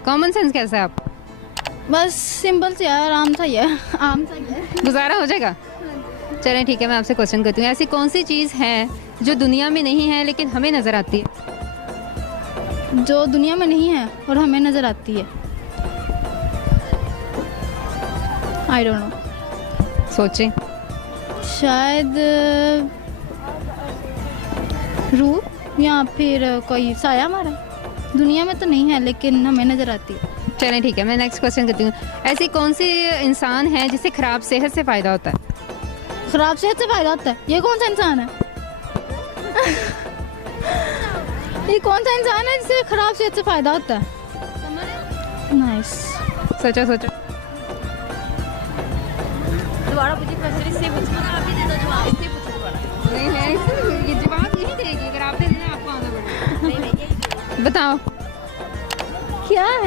Common sense कैसा है आप? बस सिंपल से है, आराम सा ही है, आम सा ही है। गुजारा हो जाएगा? चलें ठीक है, मैं आपसे क्वेश्चन करती हूँ। ऐसी कौन सी चीज़ है जो दुनिया में नहीं है लेकिन हमें नज़र आती है? जो दुनिया में नहीं है और हमें नज़र आती है। I don't know. सोचें। शायद रूह या फिर कोई साया हमारा। दुनिया में तो नहीं है लेकिन हमें नज़र आती है। चलें ठीक है, मैं नेक्स्ट क्वेश्चन करती हूँ। ऐसी कौन सी इंसान है जिसे ख़राब सेहत से फ़ायदा होता है? खराब सेहत से फायदा होता है? ये कौन सा इंसान है? ये कौन सा इंसान है जिसे खराब सेहत से फायदा होता है? नाइस। सोचो सोचो। दोबारा पूछिए क्वेश्चन, इससे पूछो ना, आप ही दे दो जवाब, इससे पूछो दोबारा। नहीं नहीं, ये जवाब यही देगी, अगर आप दे देना आपको आना पड़ेगा। नहीं नहीं, यही बताओ। क्या है?